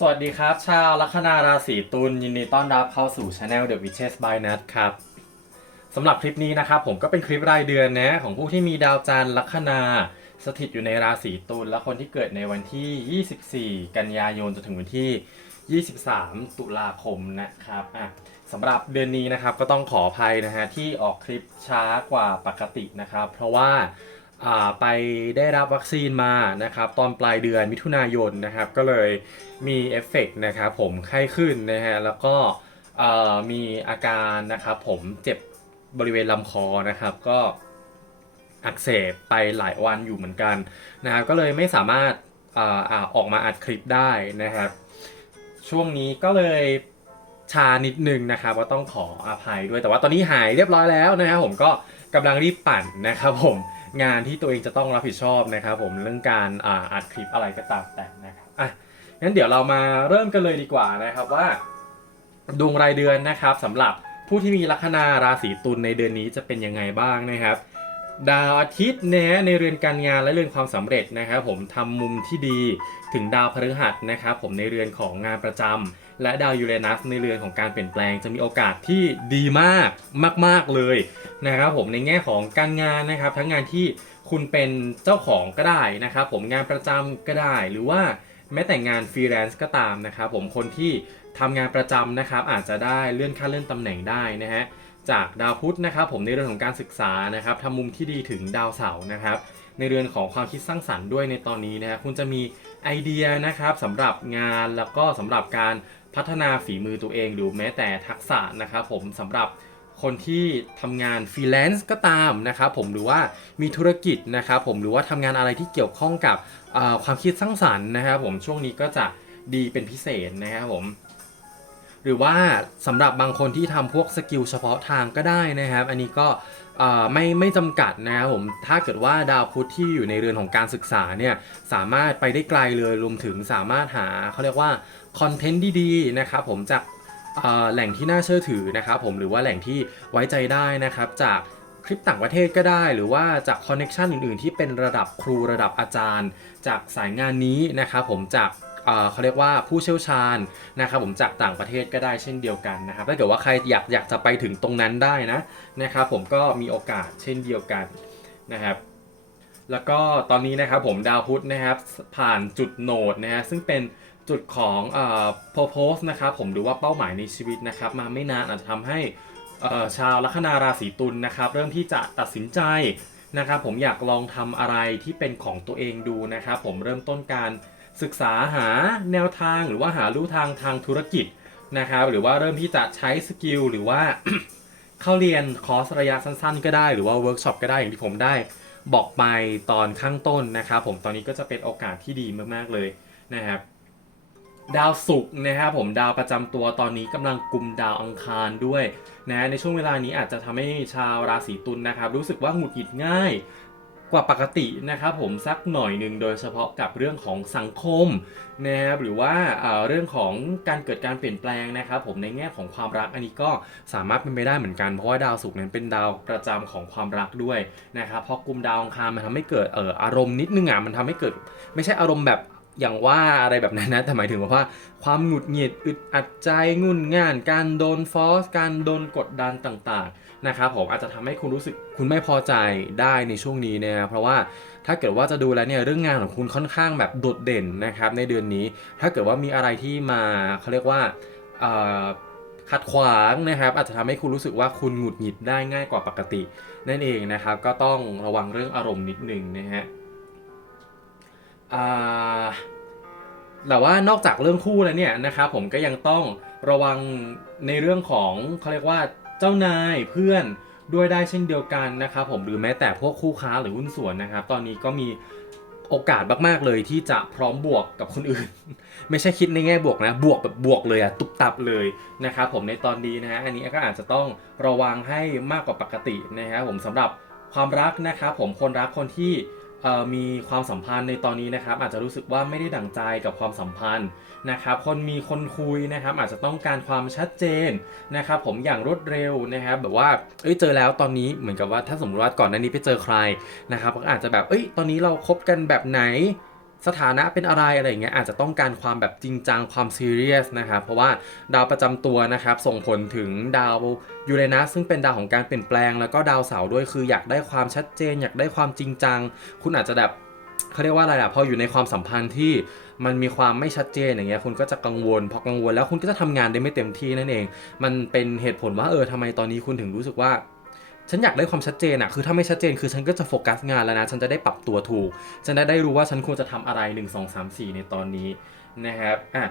สวัสดีครับ ชาวลัคนาราศีตุลยินดีต้อนรับเข้าสู่ Channel The Witches by Nut ครับสำหรับคลิปนี้นะครับผมก็เป็นคลิปรายเดือนนะของผู้ที่มีดาวจันทร์ลัคนา สถิตอยู่ในราศีตุลและคนที่เกิดในวันที่ 24 กันยายนจนถึงวันที่ 23 ตุลาคมนะครับอะสำหรับเดือนนี้นะครับก็ต้องขออภัยนะฮะที่ออกคลิปช้ากว่าปกตินะครับ เพราะว่า ไปได้รับวัคซีนมานะครับตอนปลายเดือนมิถุนายนนะครับก็เลยมีเอฟเฟกต์นะครับผมไข้ขึ้นนะฮะแล้วก็มีอาการนะครับผมเจ็บบริเวณลำคอนะครับก็อักเสบไปหลายวันอยู่เหมือนกันนะครับก็เลยไม่สามารถอาออกมาอัดคลิปได้นะครับ ช่วงนี้ก็เลยชานิดนึงนะครับก็ต้องขออภัยด้วยแต่ว่าตอนนี้หายเรียบร้อยแล้วนะครับผมก็กำลังรีบปั่นนะครับผม งานที่ตัวเองจะต้องรับผิดชอบนะครับผมเรื่องการอ่าอัดคลิปอะไรก็ตามแต่นะครับอะงั้นเดี๋ยวเรามาเริ่มกันเลยดีกว่านะครับว่า ดวงรายเดือนนะครับสำหรับผู้ที่มีลัคนาราศีตุลในเดือนนี้จะเป็นยังไงบ้างนะครับดาวอาทิตย์นะในเรือนการงานและเรือนความสำเร็จนะครับผมทำมุมที่ดีถึงดาวพฤหัสนะครับผมในเรือนของงานประจำ และดาวยูเรนัสในเรือนของการเปลี่ยนแปลงจะมีโอกาสที่ดีมากมาก ๆเลยนะครับผมในแง่ของการงานนะครับ ทั้งงานที่คุณเป็นเจ้าของก็ได้นะครับผมงานประจำก็ได้หรือว่าแม้แต่งานฟรีแลนซ์ก็ตามนะครับผมคนที่ทำงานประจำนะครับอาจจะได้เลื่อนขั้นเลื่อนตำแหน่งได้นะฮะจากดาวพุธนะครับผมในเรื่องของการศึกษานะครับทำมุมที่ดีถึงดาวเสาร์นะครับในเรือนของความคิดสร้างสรรค์ด้วยในตอนนี้นะครคุณจะมีไอเดียนะครับสำหรับงานแล้วก็สำหรับการ พัฒนาฝีมือตัวเองหรือแม้แต่ทักษะนะครับผมสำหรับคนที่ทำงานฟรีแลนซ์ก็ตามนะครับผมหรือว่ามีธุรกิจนะครับผมหรือว่าทำงานอะไรที่เกี่ยวข้องกับความคิดสร้างสรรค์นะครับผมช่วงนี้ก็จะดีเป็นพิเศษนะครับผมหรือว่าสำหรับบางคนที่ทำพวกสกิลเฉพาะทางก็ได้นะครับ อันนี้ก็ไม่ไม่จำกัดนะครับผมถ้าเกิดว่าดาวพุธที่อยู่ในเรือนของการศึกษาเนี่ยสามารถไปได้ไกลเลยรวมถึงสามารถหาเขาเรียกว่า คอนเทนต์ดีๆนะครับผมจากแหล่งที่น่าเชื่อถือนะครับผมหรือว่าแหล่งที่ไว้ใจได้นะครับจากคลิปต่างประเทศก็ได้ หรือว่าจากคอนเน็ชันอื่นๆ ที่เป็นระดับครูระดับอาจารย์ จากสายงานนี้นะครับผมจากเอ่อเขาเรียกว่าผู้เชี่ยวชาญนะครับผมจากต่างประเทศก็ได้เช่นเดียวกันนะครับถ้าเกิดว่าใครอยากอยากจะไปถึงตรงนั้นได้นะนะครับผมก็มีโอกาสเช่นเดียวกันนะครับแล้วก็ตอนนี้นะครับผมดาวพุธนะครับผ่านจุดโหนดนะฮะซึ่งเป็น จุดของเอ่อ purpose นะครับผมหรือว่าเป้าหมายในชีวิตนะครับ มาไม่นานอาจจะทำให้เอ่อชาวลัคนาราศีตุลนะครับ เริ่มที่จะตัดสินใจนะครับ ผมอยากลองทำอะไรที่เป็นของตัวเองดูนะครับ ผมเริ่มต้นการศึกษาหาแนวทางหรือว่าหาลู่ทางทางธุรกิจนะครับ หรือว่าเริ่มที่จะใช้สกิลหรือว่าเข้าเรียนคอร์สระยะสั้น ๆ ก็ได้ หรือว่าเวิร์กช็อปก็ได้อย่างที่ผมได้บอกไปตอนข้างต้นนะครับ ผมตอนนี้ก็จะเป็นโอกาสที่ดีมากๆเลยนะครับ ดาวศุกร์นะครับผมดาวประจำตัวตอนนี้กำลังกุมดาวอังคารด้วยนะในช่วงเวลานี้อาจจะทำให้ชาวราศีตุลนะครับ รู้สึกว่าหงุดหงิดง่ายกว่าปกตินะครับผมสักหน่อยหนึ่งโดยเฉพาะกับเรื่องของสังคมนะครับหรือว่าเอ่อเรื่องของการเกิดการเปลี่ยนแปลงนะครับ ผมในแง่ของความรักอันนี้ก็สามารถเป็นไปได้เหมือนกันเพราะว่าดาวศุกร์นั้นเป็นดาวประจำของความรักด้วยนะครับเพราะกลุ่มดาวองคารมันทำให้เกิดเอ่ออารมณ์นิดนึงอะมันทำให้เกิด ไม่ใช่อารมณ์แบบ อย่างว่าอะไรแบบนั้นนะ แต่หมายถึงว่าความหงุดหงิดอึดอัดใจงุนง่าน การโดนฟอส การโดนกดดันต่างๆนะครับผมอาจจะทำให้คุณรู้สึกคุณไม่พอใจได้ในช่วงนี้นะเพราะว่าถ้าเกิดว่าจะดูแล้วเนี่ยเรื่องงานของคุณค่อนข้างแบบโดดเด่นนะครับในเดือนนี้ ถ้าเกิดว่ามีอะไรที่มาเขาเรียกว่าขัดขวางนะครับอาจจะทำให้คุณรู้สึกว่าคุณหงุดหงิดได้ง่ายกว่าปกติ นั่นเองนะครับก็ต้องระวังเรื่องอารมณ์นิดนึงนะฮะ แต่ว่านอกจากเรื่องคู่แล้วเนี่ยนะครับผมก็ยังต้องระวังในเรื่องของเขาเรียกว่าเจ้านายเพื่อนด้วยได้เช่นเดียวกันนะครับผมหรือแม้แต่พวกคู่ค้าหรือหุ้นส่วนนะครับ ตอนนี้ก็มีโอกาสมากๆเลยที่จะพร้อมบวกกับคนอื่น ไม่ใช่คิดในแง่บวกนะ บวกแบบบวกเลยอะตุบตับเลยนะครับผมในตอนนี้นะฮะอันนี้ก็อาจจะต้องระวังให้มากกว่าปกตินะครับผมสำหรับความรักนะครับผมคนรักคนที่ มีความสัมพันธ์ในตอนนี้นะครับ อาจจะรู้สึกว่าไม่ได้ดั่งใจกับความสัมพันธ์นะครับ คนมีคนคุยนะครับ อาจจะต้องการความชัดเจนนะครับ ผมอย่างรวดเร็วนะครับ แบบว่าเอ้ยเจอแล้วตอนนี้เหมือนกับว่าถ้าสมมติว่าก่อนหน้านี้ไปเจอใครนะครับก็อาจจะแบบเอ้ยตอนนี้เราคบกันแบบไหน สถานะเป็นอะไรอะไรอย่างเงี้ยอาจจะต้องการความแบบจริงจังความซีเรียสนะครับเพราะว่าดาวประจำตัวนะครับส่งผลถึงดาวยูเรนัสซึ่งเป็นดาวของการเปลี่ยนแปลง แล้วก็ดาวเสาร์ด้วยคืออยากได้ความชัดเจน อยากได้ความจริงจัง คุณอาจจะแบบเขาเรียกว่าอะไรอะพออยู่ในความสัมพันธ์ที่มันมีความไม่ชัดเจนอย่างเงี้ยคุณก็จะกังวล พอกังวลแล้วคุณก็จะทำงานได้ไม่เต็มที่นั่นเอง มันเป็นเหตุผลว่าเออทำไมตอนนี้คุณถึงรู้สึกว่า ฉันอยากได้ความชัดเจนอะคือถ้าไม่ชัดเจนคือฉันก็จะโฟกัสงานแล้วนะ ฉันจะได้ปรับตัวถูก ฉันจะได้รู้ว่าฉันควรจะทำอะไร 1 2 3 4 ในตอนนี้นะครับอะ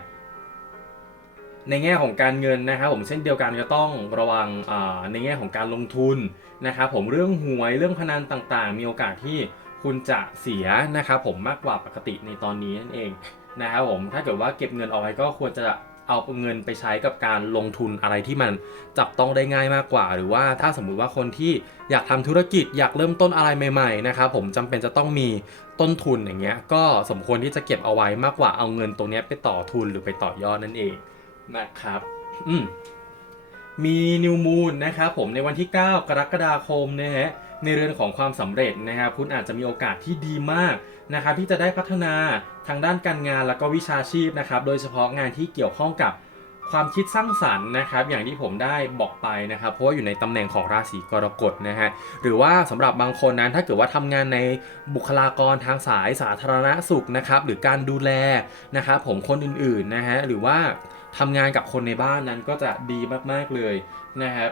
ในแง่ของการเงินนะครับผมเช่นเดียวกันก็ต้องระวังอ่าในแง่ของการลงทุนนะครับผมเรื่องหวยเรื่องพนันต่างๆ มีโอกาสที่คุณจะเสียนะครับผมมากกว่าปกติในตอนนี้นั่นเองนะครับผมถ้าเกิดว่าเก็บเงินเอาไว้ก็ควรจะ เอาเงินไปใช้กับการลงทุนอะไรที่มันจับต้องได้ง่ายมากกว่า หรือว่าถ้าสมมุติว่าคนที่อยากทำธุรกิจอยากเริ่มต้นอะไรใหม่ๆนะครับผมจำเป็นจะต้องมีต้นทุนอย่างเงี้ยก็สมควรที่จะเก็บเอาไว้มากกว่าเอาเงินตรงนี้ไปต่อทุนหรือไปต่อยอดนั่นเองนะครับ อืมมีนิวมูนนะครับผมในวันที่ 9 กรกฎาคมนะฮะในเรื่อนของความสำเร็จนะครับคุณอาจจะมีโอกาสที่ดีมาก นะครับที่จะได้พัฒนาทางด้านการงานแล้วก็วิชาชีพนะครับ โดยเฉพาะงานที่เกี่ยวข้องกับความคิดสร้างสรรค์นะครับ อย่างที่ผมได้บอกไปนะครับ เพราะว่าอยู่ในตำแหน่งของราศีกรกฎนะฮะหรือว่าสำหรับบางคนนั้นถ้าเกิดว่าทำงานในบุคลากรทางสายสาธารณสุขนะครับ หรือการดูแลนะครับผมคนอื่นๆนะฮะหรือว่าทำงานกับคนในบ้านนั้นก็จะดีมากๆเลยนะครับ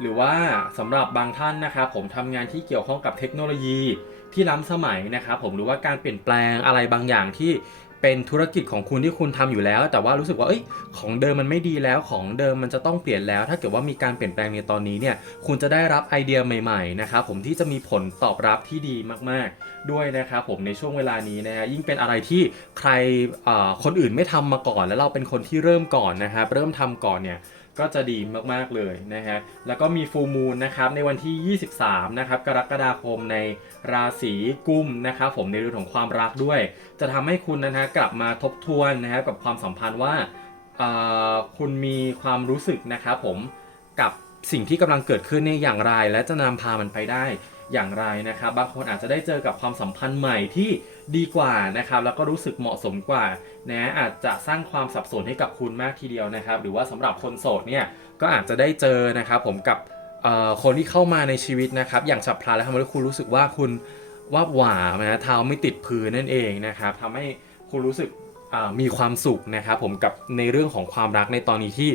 หรือว่าสำหรับบางท่านนะครับผมทำงานที่เกี่ยวข้องกับเทคโนโลยี ที่ล้ำสมัยนะครับผมหรือว่าการเปลี่ยนแปลงอะไรบางอย่างที่เป็นธุรกิจของคุณที่คุณทำอยู่แล้ว แต่ว่ารู้สึกว่าเอ้ยของเดิมมันไม่ดีแล้วของเดิมมันจะต้องเปลี่ยนแล้ว ถ้าเกิดว่ามีการเปลี่ยนแปลงในตอนนี้เนี่ยคุณจะได้รับไอเดียใหม่ๆนะครับผมที่จะมีผลตอบรับที่ดีมากๆ ด้วยนะครับผมในช่วงเวลานี้นะฮะยิ่งเป็นอะไรที่ใครคนอื่นไม่ทำมาก่อน แล้วเราเป็นคนที่เริ่มก่อนนะครับเริ่มทำก่อนเนี่ย ก็จะดีมากๆเลยนะฮะ แล้วก็มีฟูมูลนะครับในวันที่ 23 นะครับกรกฎาคมในราศีกุมนะครับผมในเรื่องของความรักด้วย จะทำให้คุณนะฮะกลับมาทบทวนนะฮะกับความสัมพันธ์ว่าอ่อคุณมีความรู้สึกนะครับผมกับสิ่งที่กำลังเกิดขึ้นเนี่ยอย่างไร และจะนำพามันไปได้อย่างไรนะครับ บางคนอาจจะได้เจอกับความสัมพันธ์ใหม่ที่ดีกว่านะครับ แล้วก็รู้สึกเหมาะสมกว่า นะอาจจะสร้างความสับสนให้กับคุณมากทีเดียวนะครับ หรือว่าสำหรับคนโสดเนี่ยก็อาจจะได้เจอนะครับผมกับคนที่เข้ามาในชีวิตนะครับ อย่างฉับพลันและทำให้คุณรู้สึกว่าคุณว่าหวานะเท้าไม่ติดพื้นนั่นเองนะครับทำให้คุณรู้สึกมีความสุขนะครับผมกับในเรื่องของความรักในตอนนี้ที่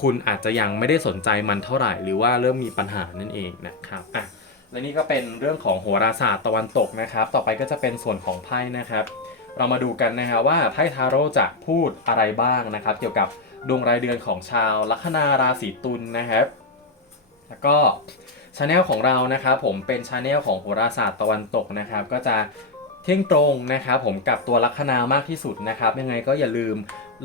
คุณอาจจะยังไม่ได้สนใจมันเท่าไหร่ หรือว่าเริ่มมีปัญหานั่นเองนะครับอะและนี่ก็เป็นเรื่องของโหราศาสตร์ตะวันตกนะครับ ต่อไปก็จะเป็นส่วนของไพ่นะครับ เรามาดูกันนะฮะว่าไพ่ทาโร่จะพูดอะไรบ้างนะครับ เกี่ยวกับดวงรายเดือนของชาวลัคนาราศีตุลนะครับ แล้วก็ชาแนลของเรานะครับผมเป็นชาแนลของโหราศาสตร์ตะวันตกนะครับ ก็จะเที่ยงตรงนะครับผมกับตัวลัคนามากที่สุดนะครับ ยังไงก็อย่าลืม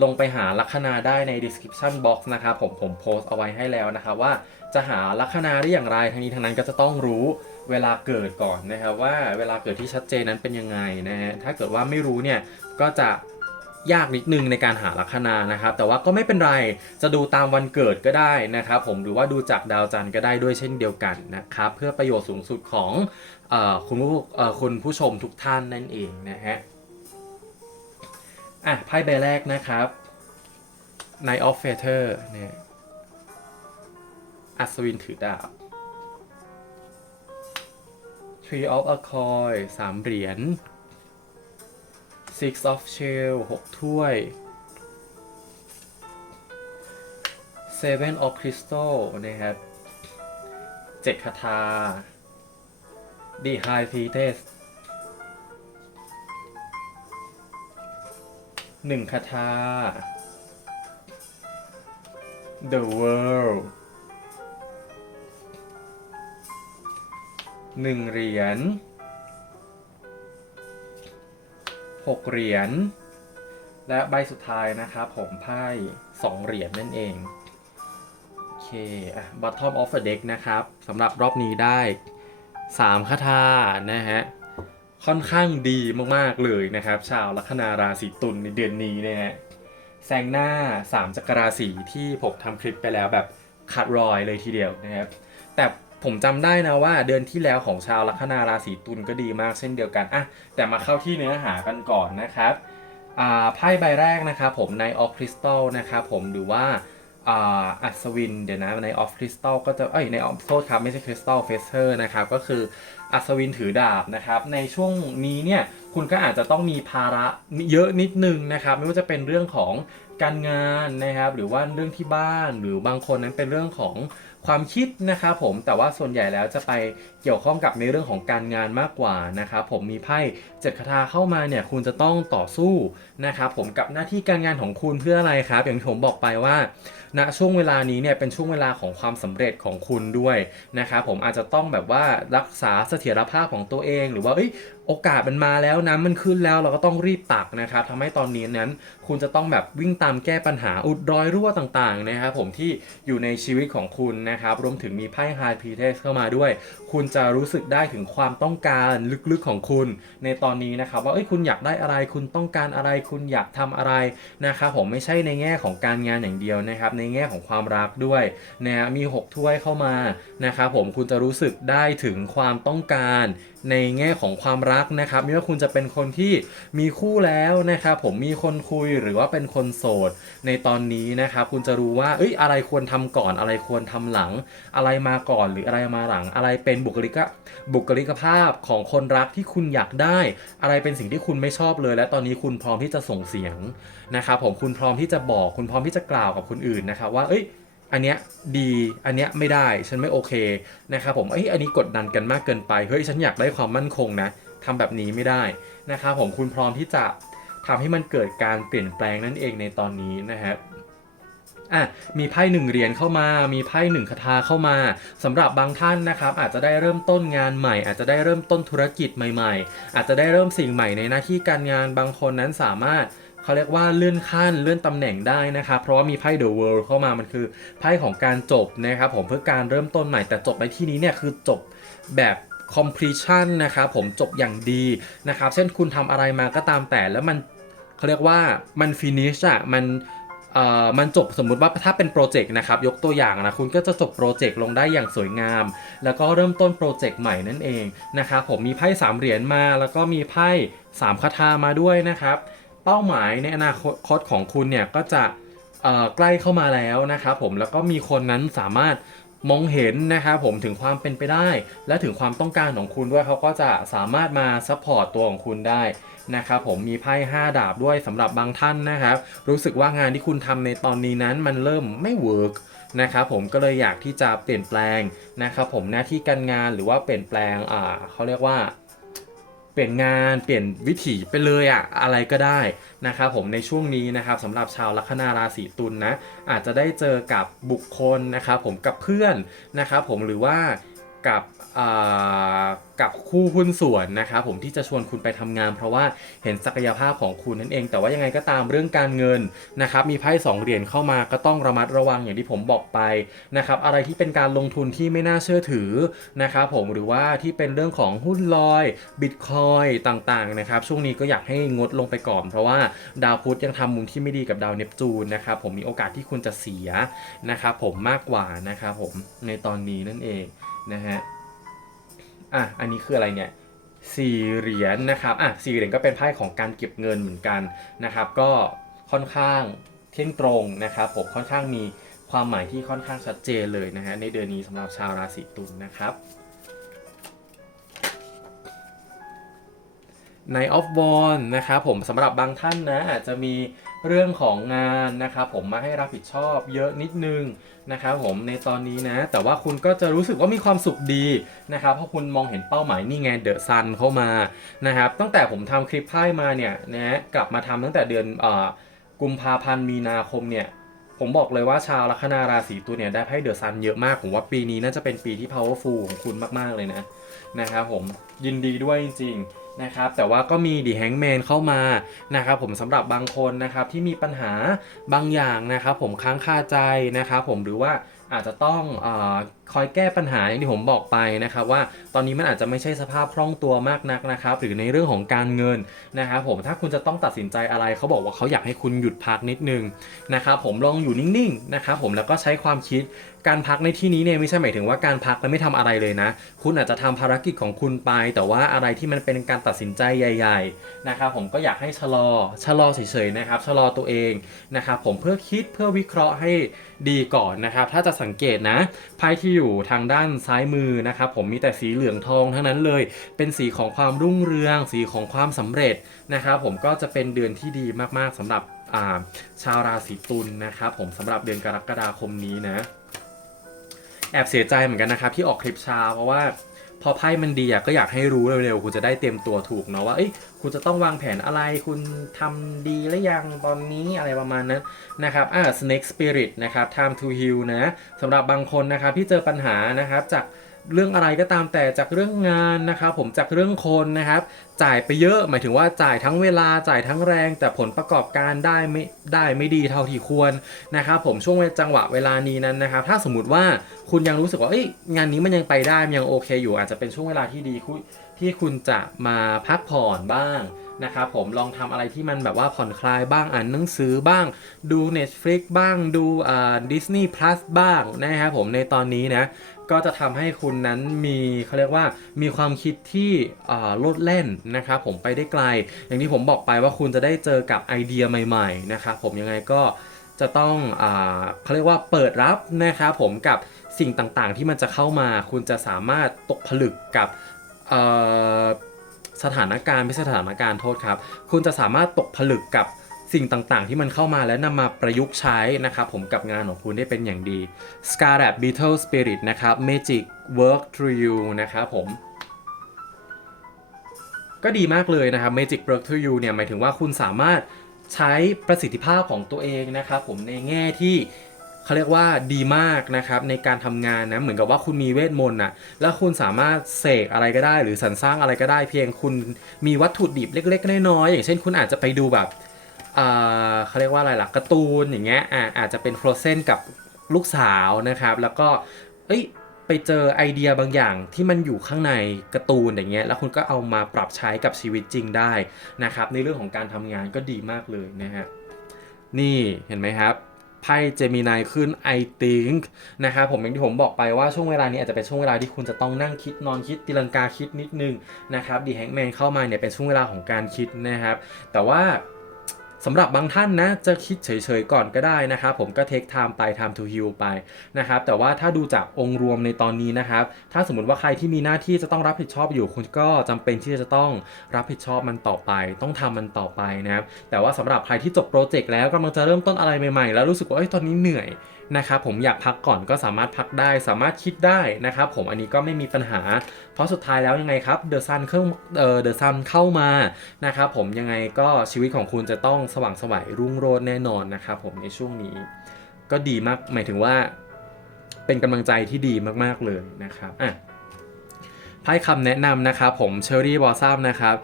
ลงไปหาลัคนาได้ใน description box นะครับผมผมโพสต์เอาไว้ให้แล้วนะครับว่าจะหาลัคนาได้อย่างไรทั้งนี้ทั้งนั้นก็จะต้องรู้ เวลาเกิดก่อนนะครับว่าเวลาเกิดที่ชัดเจนนั้นเป็นยังไงนะฮะถ้าเกิดว่าไม่รู้เนี่ยก็จะยากนิดนึงในการหาลัคนานะครับ แต่ว่าก็ไม่เป็นไรจะดูตามวันเกิดก็ได้นะครับผมหรือว่าดูจากดาวจันทร์ก็ได้ด้วยเช่นเดียวกันนะครับเพื่อประโยชน์สูงสุดของอคุณผู้คุณผู้ชมทุกท่านนั่นเองนะฮะอะไพ่ใบแรกนะครับ Knight of Feather เนี่ยอัศวินถือดาบ Three of a coin สามเหรียญ Six of shell หกถ้วย Seven of crystal นะครับเจ็ดคาถา The High Priestess หนึ่งคาถา The World หนึ่งเหรียญหกเหรียญและใบสุดท้ายนะครับผมไพ่สองเหรียญนั่นเองโอเคอะ bottom of the deck นะครับสำหรับรอบนี้ได้3คาถานะฮะค่อนข้างดีมากๆเลยนะครับ ชาวลัคนาราศีตุลในเดือนนี้นะฮะแซงหน้า 3 จักรราศีที่ผมทำคลิปไปแล้วแบบขาดรอยเลยทีเดียวนะครับ แต่ ผมจำได้นะว่าเดือนที่แล้วของชาวลัคนาราศีตุลก็ดีมากเช่นเดียวกันอะแต่มาเข้าที่เนื้อหากันก่อนนะครับอ่าไพ่ใบแรกนะครับผมในออฟคริสตัลนะครับผมหรือว่าอ่าอัศวินเดี๋ยวนะในออฟคริสตัลก็จะเอ้ยในออฟโทษครับไม่ใช่คริสตัลเฟสเซอร์นะครับก็คืออัศวินถือดาบนะครับในช่วงนี้เนี่ยคุณก็อาจจะต้องมีภาระเยอะนิดนึงนะครับไม่ว่าจะเป็นเรื่องของการงานนะครับหรือว่าเรื่องที่บ้านหรือบางคนนั้นเป็นเรื่องของ ความคิดนะครับผมแต่ว่าส่วนใหญ่แล้วจะไปเกี่ยวข้องกับในเรื่องของการงานมากกว่านะครับผมมีไพ่เจ็ดคาถาเข้ามาเนี่ยคุณจะต้องต่อสู้นะครับผมกับหน้าที่การงานของคุณเพื่ออะไรครับ อย่างที่ผมบอกไปว่าณช่วงเวลานี้เนี่ยเป็นช่วงเวลาของความสำเร็จของคุณด้วยนะครับผมอาจจะต้องแบบว่ารักษาเสถียรภาพของตัวเอง หรือว่าเอ้โอกาสมันมาแล้วน้ำมันขึ้นแล้วเราก็ต้องรีบตักนะครับทำให้ตอนนี้นั้นคุณจะต้องแบบวิ่งตามแก้ปัญหาอุดรอยรั่วต่างๆนะครับผมที่อยู่ในชีวิตของคุณนะครับรวมถึงมีไพ่ไฮพีเทสเข้ามาด้วย คุณจะรู้สึกได้ถึงความต้องการลึกๆของคุณ ในตอนนี้นะครับว่าเอ้ยคุณอยากได้อะไร คุณต้องการอะไร คุณอยากทำอะไรนะครับผมไม่ใช่ในแง่ของการงานอย่างเดียวนะครับในแง่ของความรักด้วยนะฮะมี 6 ถ้วยเข้ามานะครับผมคุณจะรู้สึกได้ถึงความต้องการในแง่ของความรักนะครับไม่ว่าคุณจะเป็นคนที่มีคู่แล้วนะครับผมมีคนคุยหรือว่าเป็นคนโสด ในตอนนี้นะครับคุณจะรู้ว่าเอ้ยอะไรควรทำก่อนอะไรควรทำหลัง อะไรมาก่อนหรืออะไรมาหลัง อะไรเป็นบุคลิกะบุคลิกภาพของคนรักที่คุณอยากได้ อะไรเป็นสิ่งที่คุณไม่ชอบเลย และตอนนี้คุณพร้อมที่จะส่งเสียงนะครับผมคุณพร้อมที่จะบอกคุณพร้อมที่จะกล่าวกับคนอื่นนะครับว่าเอ้ย อันเนี้ยดีอันเนี้ยไม่ได้ฉันไม่โอเคนะครับผมเอ้ยอันนี้กดดันกันมากเกินไปเฮ้ยฉันอยากได้ความมั่นคงนะทำแบบนี้ไม่ได้นะครับผมคุณพร้อมที่จะทำให้มันเกิดการเปลี่ยนแปลงนั่นเองในตอนนี้นะครับอะมีไพ่หนึ่งเหรียญเข้ามา มีไพ่หนึ่งคาถาเข้ามาสำหรับบางท่านนะครับ อาจจะได้เริ่มต้นงานใหม่ อาจจะได้เริ่มต้นธุรกิจใหม่ ๆ อาจจะได้เริ่มสิ่งใหม่ในหน้าที่การงานบางคนนั้นสามารถ เขาเรียกว่าเลื่อนขั้นเลื่อนตำแหน่งได้นะครับเพราะว่ามีไพ่ The World เข้ามามันคือไพ่ของการจบนะครับผมเพื่อการเริ่มต้นใหม่แต่จบในที่นี้เนี่ยคือจบแบบ completion นะครับผมจบอย่างดีนะครับเช่นคุณทำอะไรมาก็ตามแต่แล้วมันเขาเรียกว่ามัน finish อะมันมันจบสมมุติว่าถ้าเป็นโปรเจกต์นะครับยกตัวอย่างนะคุณก็จะจบโปรเจกต์ลงได้อย่างสวยงาม แล้วก็เริ่มต้นโปรเจกต์ใหม่นั่นเองนะครับผมมีไพ่สามเหรียญมา แล้วก็มีไพ่สามคาถามาด้วยนะครับ เป้าหมายในอนาคตของคุณเนี่ยก็จะใกล้เข้ามาแล้วนะครับผมแล้วก็มีคนนั้นสามารถมองเห็นนะครับผมถึงความเป็นไปได้ และถึงความต้องการของคุณด้วยเขาก็จะสามารถมาซัพพอร์ตตัวของคุณได้นะครับผมมีไพ่5ดาบด้วยสำหรับบางท่านนะครับ รู้สึกว่างานที่คุณทำในตอนนี้นั้นมันเริ่มไม่เวิร์กนะครับผมก็เลยอยากที่จะเปลี่ยนแปลงนะครับผมหน้าที่การงานหรือว่าเปลี่ยนแปลงอ่าเขาเรียกว่า เปลี่ยนงานเปลี่ยนวิถีไปเลยอะอะไรก็ได้นะครับผมในช่วงนี้นะครับสำหรับชาวลัคนาราศีตุลนะอาจจะได้เจอกับบุคคลนะครับผมกับเพื่อนนะครับผมหรือว่า กับกับคู่หุ้นส่วนนะครับผมที่จะชวนคุณไปทำงาน เพราะว่าเห็นศักยภาพของคุณนั่นเอง แต่ว่ายังไงก็ตามเรื่องการเงินนะครับมีไพ่สองเหรียญเข้ามาก็ต้องระมัดระวังอย่างที่ผมบอกไปนะครับอะไรที่เป็นการลงทุนที่ไม่น่าเชื่อถือนะครับผมหรือว่าที่เป็นเรื่องของหุ้นลอยบิตคอยต่างๆนะครับช่วงนี้ก็อยากให้งดลงไปก่อน เพราะว่าดาวพุธยังทำมุมที่ไม่ดีกับดาวเนปจูนนะครับผมมีโอกาสที่คุณจะเสียนะครับผมมากกว่านะครับผมในตอนนี้นั่นเอง นะฮะอะอันนี้คืออะไรเนี่ยสี่เหรียญนะครับอะสี่เหรียญก็เป็นไพ่ของการเก็บเงินเหมือนกันนะครับ ก็ค่อนข้างเที่ยงตรงนะครับผมค่อนข้างมีความหมายที่ค่อนข้างชัดเจนเลยนะฮะในเดือนนี้สำหรับชาวราศีตุลนะครับ ในออฟบอลนะครับผมสำหรับบางท่านนะอาจจะมี เรื่องของงานนะครับผมมาให้รับผิดชอบเยอะนิดนึงนะครับผมในตอนนี้นะ แต่ว่าคุณก็จะรู้สึกว่ามีความสุขดีนะครับเพราะคุณมองเห็นเป้าหมายนี่ไงเดอะซันเข้ามานะครับตั้งแต่ผมทำคลิปไพ่มาเนี่ยนะกลับมาทำตั้งแต่เดือนอกุมภาพันธ์มีนาคมเนี่ยผมบอกเลยว่าชาวลัคนาราศีตุลเนี่ยได้ไพ่เดอะซันเยอะมาก ผมว่าปีนี้น่าจะเป็นปีที่ powerful ของคุณมากๆเลยนะนะครับผมยินดีด้วยจริงๆ นะครับแต่ว่าก็มีดีแฮงแมนเข้ามานะครับผมสำหรับบางคนนะครับที่มีปัญหาบางอย่างนะครับผมค้างคาใจนะครับผมหรือว่าอาจจะต้องอ คอยแก้ปัญหาอย่างที่ผมบอกไปนะครับว่าตอนนี้มันอาจจะไม่ใช่สภาพคล่องตัวมากนักนะครับหรือในเรื่องของการเงินนะครับผมถ้าคุณจะต้องตัดสินใจอะไรเขาบอกว่าเขาอยากให้คุณหยุดพักนิดนึงนะครับผมลองอยู่นิ่งๆนะครับผมแล้วก็ใช้ความคิดการพักในที่นี้เนี่ยไม่ใช่หมายถึงว่าการพักแล้วไม่ทำอะไรเลยนะ คุณอาจจะทำภารกิจของคุณไป แต่ว่าอะไรที่มันเป็นการตัดสินใจใหญ่ ๆนะครับผมก็อยากให้ชะลอชะลอเฉยๆนะครับชะลอตัวเองนะครับผมเพื่อคิดเพื่อวิเคราะห์ให้ดีก่อนนะครับถ้าจะสังเกตนะไพ่ที่อยู่ทางด้านซ้ายมือนะครับผมมีแต่สีเหลืองทองทั้งนั้นเลย เป็นสีของความรุ่งเรือง สีของความสำเร็จนะครับผมก็จะเป็นเดือนที่ดีมากๆสำหรับาชาวราศีตุลนะครับผมสำหรับเดือนกรกฎาคมนี้นะแอบเสียใจเหมือนกันนะครับที่ออกคลิปช้าเพราะว่า พอไพ่มันดีอะก็อยากให้รู้เร็วๆคุณจะได้เตรียมตัวถูกเนาะว่าเอ้ยคุณจะต้องวางแผนอะไร คุณทำดีหรือยังตอนนี้อะไรประมาณนั้นนะครับอ่า snake spirit นะครับ time to heal นะสำหรับบางคนนะครับที่เจอปัญหานะครับจาก เรื่องอะไรก็ตามแต่จากเรื่องงานนะครับผมจากเรื่องคนนะครับ จ่ายไปเยอะหมายถึงว่าจ่ายทั้งเวลาจ่ายทั้งแรง แต่ผลประกอบการได้ไม่ได้ไม่ดีเท่าที่ควรนะครับผมช่วงจังหวะเวลานี้นั้นนะครับ ถ้าสมมติว่าคุณยังรู้สึกว่าเอ้ยงานนี้มันยังไปได้มันยังโอเคอยู่อาจจะเป็นช่วงเวลาที่ดีที่คุณจะมาพักผ่อนบ้างนะครับผมลองทำอะไรที่มันแบบว่าผ่อนคลายบ้างอ่านหนังสือบ้าง ดู Netflix บ้างดูอ่า Disney Plus บ้างนะครับผมในตอนนี้นะ ก็จะทำให้คุณนั้นมีเขาเรียกว่ามีความคิดที่โลดแล่นนะครับผมไปได้ไกล อย่างที่ผมบอกไปว่าคุณจะได้เจอกับไอเดียใหม่ๆนะครับผมยังไงก็จะต้องอเขาเรียกว่าเปิดรับนะครับผมกับสิ่งต่างๆ ที่มันจะเข้ามา คุณจะสามารถตกผลึกกับสถานการณ์ไม่สถานการณ์โทษครับ คุณจะสามารถตกผลึกกับ สิ่งต่างๆ ที่มันเข้ามาและนำมาประยุกต์ใช้นะครับผมกับงานของคุณได้เป็นอย่างดี Scarlet Beetle Spirit นะครับ Magic Work Through You นะครับผมก็ดีมากเลยนะครับ Magic Work Through You เนี่ยหมายถึงว่าคุณสามารถใช้ประสิทธิภาพของตัวเองนะครับผมในแง่ที่เขาเรียกว่าดีมากนะครับในการทำงานนะเหมือนกับว่าคุณมีเวทมนต์นะแล้วคุณสามารถเสกอะไรก็ได้ หรือสรรสร้างอะไรก็ได้ เพียงคุณมีวัตถุดิบเล็ก ๆ น้อยๆอย่างเช่น คุณอาจจะไปดูแบบ เขาเรียกว่าอะไรล่ะการ์ตูนอย่างเงี้ยอ่าอาจจะเป็นโฟรเซนกับลูกสาวนะครับ แล้วก็เอ้ยไปเจอไอเดียบางอย่างที่มันอยู่ข้างในการ์ตูนอย่างเงี้ยแล้วคุณก็เอามาปรับใช้กับชีวิตจริงได้นะครับ ในเรื่องของการทำงานก็ดีมากเลยนะฮะนี่เห็นไหมครับไพ่เจมินายขึ้น I think นะครับผมอย่างที่ผมบอกไปว่าช่วงเวลานี้อาจจะเป็นช่วงเวลาที่คุณจะต้องนั่งคิดนอนคิดตีลังกาคิดนิดนึงนะครับดีแฮงแมนเข้ามาเนี่ยเป็นช่วงเวลาของการคิดนะครับ แต่ว่า สำหรับบางท่านนะจะคิดเฉยๆก่อนก็ได้นะครับผมก็เทคไทม์ไป time to heal ไปนะครับแต่ว่าถ้าดูจากองค์รวมในตอนนี้นะครับถ้าสมมติว่าใครที่มีหน้าที่จะต้องรับผิดชอบอยู่คุณก็จำเป็นที่จะต้องรับผิดชอบมันต่อไป ต้องทำมันต่อไปนะครับแต่ว่าสำหรับใครที่จบโปรเจกต์แล้วกำลังจะเริ่มต้นอะไรใหม่ๆ แล้วรู้สึกว่าเอ้ยตอนนี้เหนื่อย นะครับผมอยากพักก่อนก็สามารถพักได้สามารถคิดได้นะครับผมอันนี้ก็ไม่มีปัญหา เพราะสุดท้ายแล้วยังไงครับเดอะซันเข้าเอ่อเดอะซันเข้ามานะครับผมยังไงก็ชีวิตของคุณจะต้องสว่างไสวัยรุ่งโรจน์แน่นอนนะครับผมในช่วงนี้ ก็ดีมากหมายถึงว่า เป็นกำลังใจที่ดีมากๆเลยนะครับอะไพ่คำแนะนำนะครับผมเชอรี่บอซัมนะครับ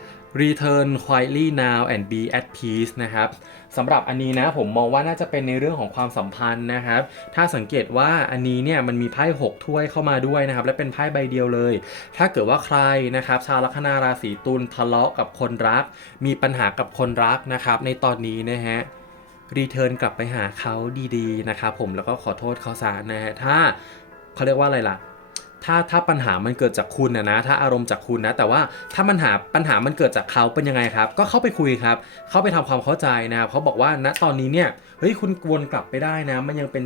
Return quietly now and be at peace นะครับสำหรับอันนี้นะผมมองว่าน่าจะเป็นในเรื่องของความสัมพันธ์นะครับ ถ้าสังเกตว่าอันนี้เนี่ยมันมีไพ่6ถ้วยเข้ามาด้วยนะครับ และเป็นไพ่ใบเดียวเลย ถ้าเกิดว่าใครนะครับ ชาวลัคนาราศีตุลทะเลาะกับคนรัก มีปัญหากับคนรักนะครับ ในตอนนี้นะฮะรีเทิร์นกลับไปหาเขาดีๆนะครับผมแล้วก็ขอโทษเขาซะนะฮะถ้าเขาเรียกว่าอะไรล่ะ ถ้าถ้าปัญหามันเกิดจากคุณนะนะถ้าอารมณ์จากคุณนะ แต่ว่าถ้าปัญหาปัญหามันเกิดจากเขาเป็นยังไงครับ ก็เข้าไปคุยครับเข้าไปทำความเข้าใจนะครับเขาบอกว่าณตอนนี้เนี่ยเฮ้ยคุณวนกลับไปได้นะ มันยังเป็น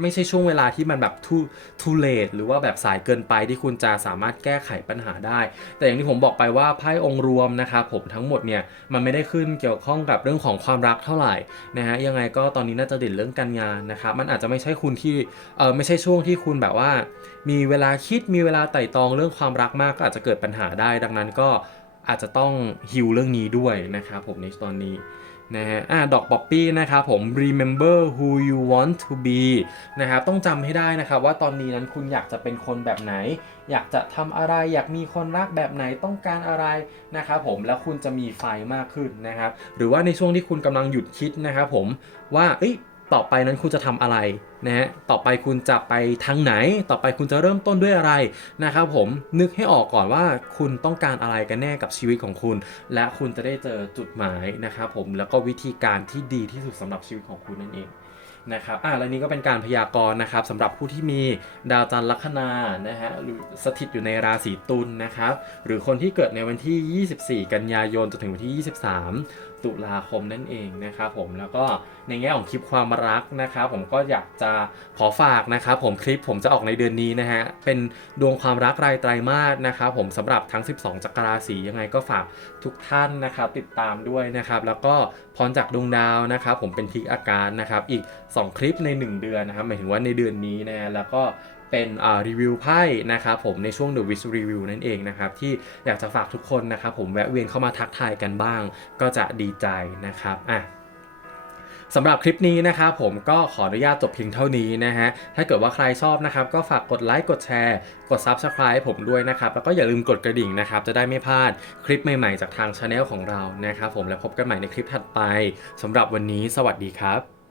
ไม่ใช่ช่วงเวลาที่มันแบบ too too late หรือว่าแบบสายเกินไปที่คุณจะสามารถแก้ไขปัญหาได้ แต่อย่างที่ผมบอกไปว่าไพ่องค์รวมนะครับผมทั้งหมดเนี่ยมันไม่ได้ขึ้นเกี่ยวข้องกับเรื่องของความรักเท่าไหร่นะฮะยังไงก็ตอนนี้น่าจะเด่นเรื่องการงานนะครับมันอาจจะไม่ใช่คุณที่เออไม่ใช่ช่วงที่คุณแบบว่า มีเวลาคิดมีเวลาไต่ตองเรื่องความรักมากก็อาจจะเกิดปัญหาได้ ดังนั้นก็อาจจะต้องฮิวเรื่องนี้ด้วยนะครับผมในตอนนี้ นะฮะอ่าดอกป๊อปปี้นะครับผม remember who you want to be นะครับต้องจำให้ได้นะครับว่าตอนนี้นั้นคุณอยากจะเป็นคนแบบไหน อยากจะทำอะไรอยากมีคนรักแบบไหนต้องการอะไรนะครับผมแล้วคุณจะมีไฟมากขึ้นนะครับหรือว่าในช่วงที่คุณกำลังหยุดคิดนะครับผมว่าเอ้ย ต่อไปนั้นคุณจะทำอะไรนะฮะต่อไปคุณจะไปทางไหน ต่อไปคุณจะเริ่มต้นด้วยอะไรนะครับผมนึกให้ออกก่อนว่าคุณต้องการอะไรกันแน่กับชีวิตของคุณ และคุณจะได้เจอจุดหมายนะครับผมแล้วก็วิธีการที่ดีที่สุดสำหรับชีวิตของคุณนั่นเองนะครับ อะแล้วนี้ก็เป็นการพยากรณ์นะครับสำหรับผู้ที่มีดาวจันทร์ลัคนานะฮะหรือสถิตอยู่ในราศีตุลนะครับ หรือคนที่เกิดในวันที่ 24 กันยายนจนถึงวันที่ 23 ตุลาคมนั่นเองนะครับผมแล้วก็ในแง่ของคลิปความรักนะครับผมก็อยากจะขอฝากนะครับผมคลิปผมจะออกในเดือนนี้นะฮะเป็นดวงความรักรายไตรมาสนะครับผมสำหรับทั้ง 12 จักรราศียังไงก็ฝากทุกท่านนะครับติดตามด้วยนะครับแล้วก็พรจากดวงดาวนะครับผมเป็นทิกอาการนะครับอีก 2 คลิปใน 1 เดือนนะครับหมายถึงว่าในเดือนนี้นะแล้วก็ เป็นรีวิวไพ่นะครับผมในช่วง The Wish Review นั่นเองนะครับที่อยากจะฝากทุกคนนะครับผมแวะเวียนเข้ามาทักทายกันบ้าง ก็จะดีใจนะครับอะสำหรับคลิปนี้นะครับผมก็ขออนุญาตจบเพียงเท่านี้นะฮะ ถ้าเกิดว่าใครชอบนะครับ ก็ฝากกดไลค์กดแชร์ กด Subscribe ผมด้วยนะครับ แล้วก็อย่าลืมกดกระดิ่งนะครับ จะได้ไม่พลาดคลิปใหม่ๆ จากทางช anel ของเรานะครับผมแล้วพบกันใหม่ในคลิปถัดไปสำหรับวันนี้สวัสดีครับ